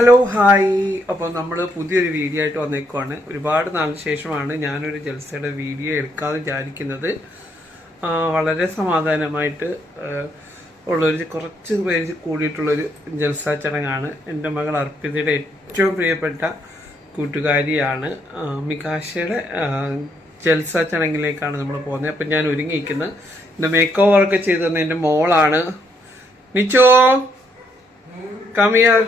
Hello hi. അപ്പോൾ നമ്മൾ പുതിയൊരു വീഡിയോ ആയിട്ട് വന്നേക്കുവാണ്. ഒരുപാട് നാളിന് ശേഷമാണ് ഞാനൊരു ജൽസയുടെ വീഡിയോ എടുക്കാതെ വിചാരിക്കുന്നത്. വളരെ സമാധാനമായിട്ട് ഉള്ളൊരു കുറച്ച് പേര് കൂടിയിട്ടുള്ളൊരു ജൽസ ചടങ്ങാണ്. എൻ്റെ മകൾ അർപ്പിതയുടെ ഏറ്റവും പ്രിയപ്പെട്ട കൂട്ടുകാരിയാണ് മികാഷയുടെ ജൽസ ചടങ്ങിലേക്കാണ് നമ്മൾ പോകുന്നത്. അപ്പം ഞാൻ ഒരുങ്ങിയിരിക്കുന്നത് ഇന്ന് മേക്ക് ഓവറൊക്കെ ചെയ്തു തന്നെ എൻ്റെ മോളാണ്. നിച്ചോ കമിയർ.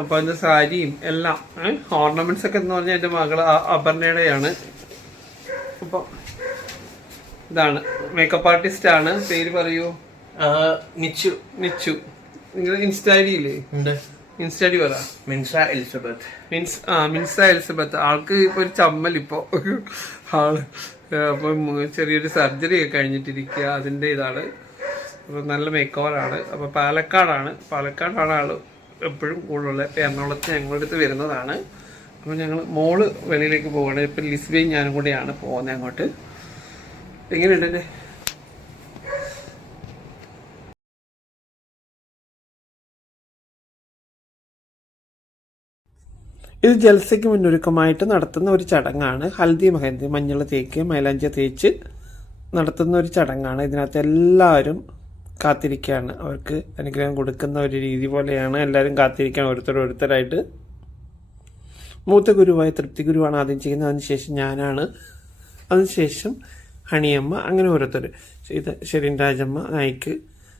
അപ്പോൾ അതിൻ്റെ സാരിയും എല്ലാം ഓർണമെന്റ്സ് ഒക്കെ എന്ന് പറഞ്ഞാൽ എൻ്റെ മകള് അപർണയുടെയാണ്. അപ്പോൾ ഇതാണ് മേക്കപ്പ് ആർട്ടിസ്റ്റ് ആണ്. പേര് പറയൂ. നിച്ചു. നിച്ചു. നിങ്ങൾ ഇൻസ്റ്റ ഐ ഡി ഇല്ലേ? ഇൻസ്റ്റ ഐ ഡി പറ. മിൻസ എലിസബത്ത്. മിൻസ എലിസബത്ത്. ആൾക്ക് ഇപ്പൊ ഒരു ചമ്മൽ ഇപ്പോ ആള് അപ്പൊ ചെറിയൊരു സർജറി ഒക്കെ കഴിഞ്ഞിട്ടിരിക്കുക. അതിന്റെ ഇതാണ്. അപ്പൊ നല്ല മേക്ക് ഓവറാണ്. അപ്പൊ പാലക്കാടാണ് ആള് എപ്പോഴും കൂടുതലുള്ള. എറണാകുളത്ത് ഞങ്ങളുടെ അടുത്ത് വരുന്നതാണ്. അപ്പോൾ ഞങ്ങൾ മോള് വെളിയിലേക്ക് പോവുകയാണ്. ഇപ്പം ലിസ്ബയും ഞാനും കൂടെയാണ് പോകുന്നത് അങ്ങോട്ട്. എങ്ങനെയുണ്ടല്ലേ? ഇത് ജൽസയ്ക്ക് മുന്നൊരുക്കമായിട്ട് നടത്തുന്ന ഒരു ചടങ്ങാണ്. ഹൽദി മെഹന്തി, മഞ്ഞൾ തേക്ക്, മൈലാഞ്ചി തേച്ച് നടത്തുന്ന ഒരു ചടങ്ങാണ്. ഇതിനകത്ത് എല്ലാവരും കാത്തിരിക്കുകയാണ്. അവർക്ക് അനുഗ്രഹം കൊടുക്കുന്ന ഒരു രീതി പോലെയാണ്. എല്ലാവരും കാത്തിരിക്കുകയാണ് ഓരോരുത്തരായിട്ട്. മൂത്ത ഗുരുവായ തൃപ്തി ഗുരുവാണ് ആദ്യം ചെയ്യുന്നത്. അതിനുശേഷം ഞാനാണ്. അതിനുശേഷം ഹണിയമ്മ, അങ്ങനെ ഓരോരുത്തർ. ഇത് ഷെരീൻ രാജമ്മ, നായിക്ക്,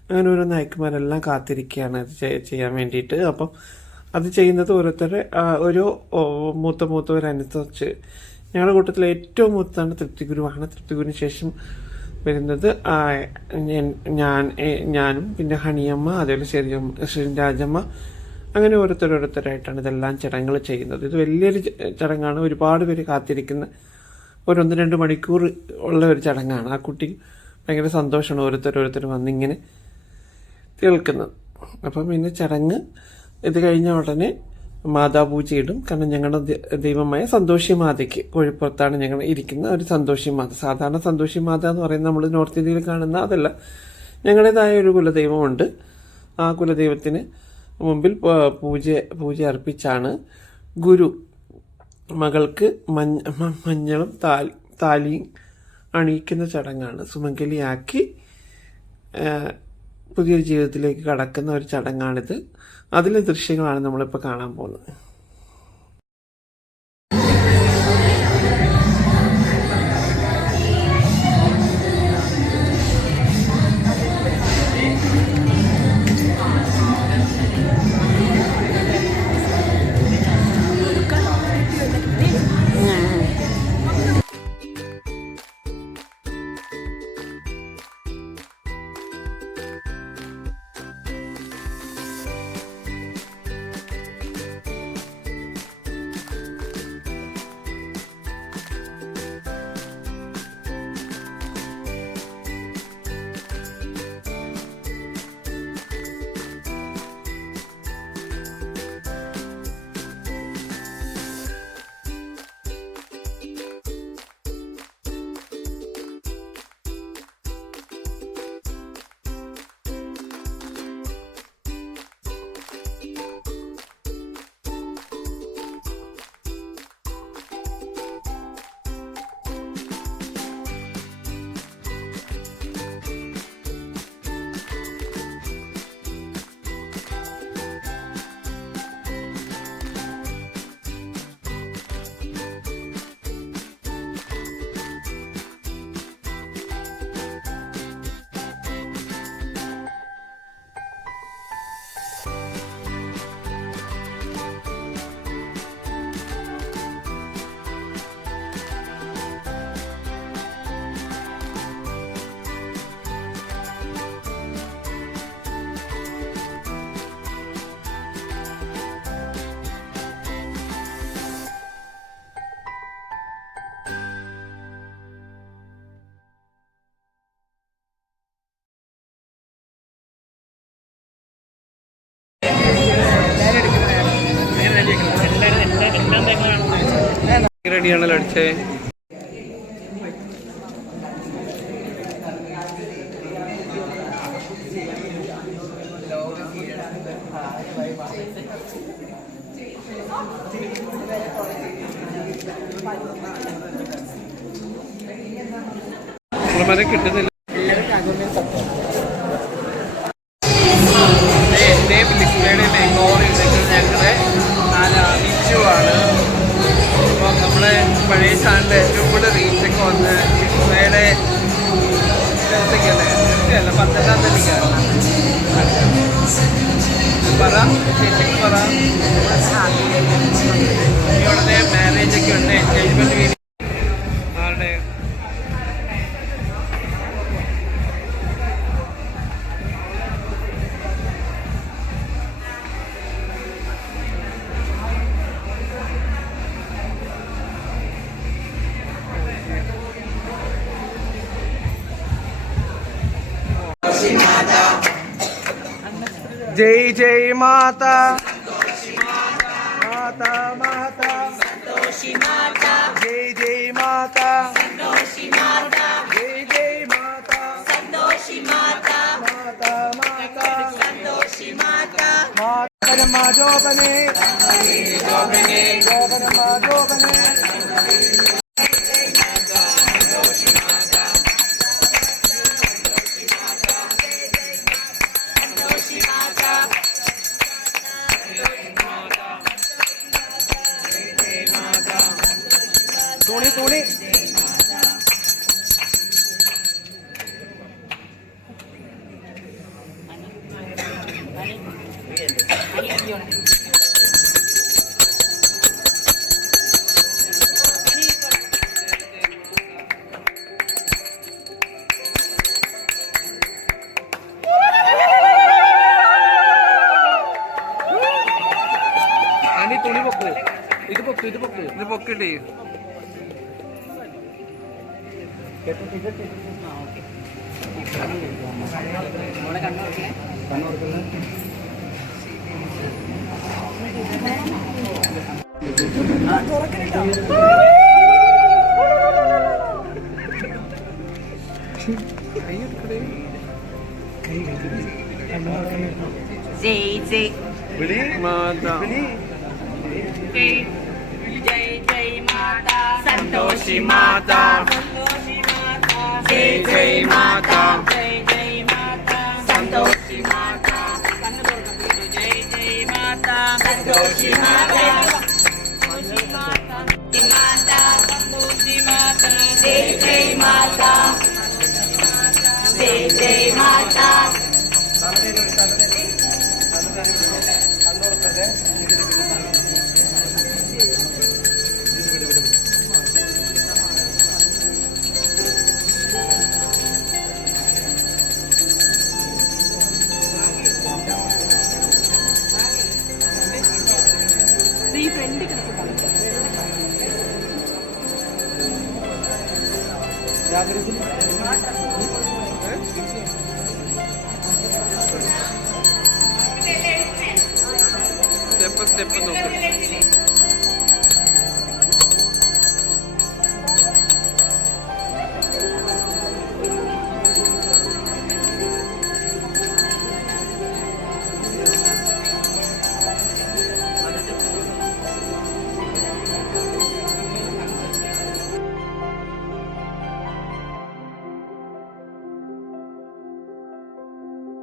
അങ്ങനെ ഓരോ നായിക്കുമാരെല്ലാം കാത്തിരിക്കുകയാണ് അത് ചെയ്യാൻ വേണ്ടിയിട്ട്. അപ്പം അത് ചെയ്യുന്നത് ഓരോരുത്തരെ ഓരോ മൂത്തവരനുസരിച്ച്. ഞങ്ങളുടെ കൂട്ടത്തിൽ ഏറ്റവും മൂത്താണ് തൃപ്തി ഗുരുവാണ്. തൃപ്തി ഗുരുവിന് ശേഷം വരുന്നത് ഞാനും പിന്നെ ഹണിയമ്മ, അതേപോലെ ഷെരീൻ രാജമ്മ, അങ്ങനെ ഓരോരുത്തരായിട്ടാണ് ഇതെല്ലാം ചടങ്ങുകൾ ചെയ്യുന്നത്. ഇത് വലിയൊരു ചടങ്ങാണ്. ഒരുപാട് പേര് കാത്തിരിക്കുന്ന ഒരു 1-2 മണിക്കൂർ ഉള്ള ഒരു ചടങ്ങാണ്. ആ കുട്ടി ഭയങ്കര സന്തോഷമാണ് ഓരോരുത്തർ വന്നിങ്ങനെ കേൾക്കുന്നത്. അപ്പം പിന്നെ ചടങ്ങ് ഇത് കഴിഞ്ഞ ഉടനെ മാതാപൂജയിടും. കാരണം ഞങ്ങളുടെ ദൈവമായ സന്തോഷി മാതയ്ക്ക് കോഴിപ്പുറത്താണ് ഞങ്ങൾ ഇരിക്കുന്ന ഒരു സന്തോഷി മാത. സാധാരണ സന്തോഷി മാത എന്ന് പറയുന്നത് നമ്മൾ നോർത്ത് ഇന്ത്യയിൽ കാണുന്ന അതല്ല. ഞങ്ങളുടേതായ ഒരു കുലദൈവമുണ്ട്. ആ കുലദൈവത്തിന് മുമ്പിൽ പൂജ അർപ്പിച്ചാണ് ഗുരു മകൾക്ക് മഞ്ഞളും താലിയും അണിയിക്കുന്ന ചടങ്ങാണ്. സുമംഗലിയാക്കി പുതിയൊരു ജീവിതത്തിലേക്ക് കടക്കുന്ന ഒരു ചടങ്ങാണിത്. അതിലെ ദൃശ്യങ്ങളാണ് നമ്മളിപ്പോൾ കാണാൻ പോകുന്നത്. റെഡിയാണല്ലോ അടിച്ചേ. മരം കിട്ടുന്നില്ല. എൻ്റെയും ലിസ്മയുടെയും ഞങ്ങളുടെ നിച്ചുവാണ്. അപ്പം നമ്മുടെ പഴയ ചാനലിൽ ഏറ്റവും കൂടുതൽ റീച്ചൊക്കെ വന്ന് ലിസ്മയുടെ ദിവസത്തേക്കല്ലേ, തീർച്ചയല്ല 12-ാം തീയതിക്കാണ്. പറ ചേച്ചിക്ക് പറ. ഇവിടെ മാരേജൊക്കെ ഉണ്ട്, എൻഗേജ്മെന്റ് വീഡിയോ ആരുടെ जय जय माता माता माता संतोषी माता जय जय माता संतोषी माता जय जय माता संतोषी माता माता माता संतोषी माता माता माधोबने जोबने जोबने माधोबने तूने तूने തുണി പൊക്കോ, ഇത് പൊക്കോ, ഇത് പൊക്കോ, ഇത് പൊക്കിട്ടേ. जय जय माता जय जय माता संतोषी माता संतोषी माता जय जय माता जय जय माता संतोषी माता जय जय माता संतोषी माता संतोषी माता संतोषी माता जय जय माता जय जय माता സ്റ്റെപ്പ് സ്റ്റെപ്പ് നോക്കും.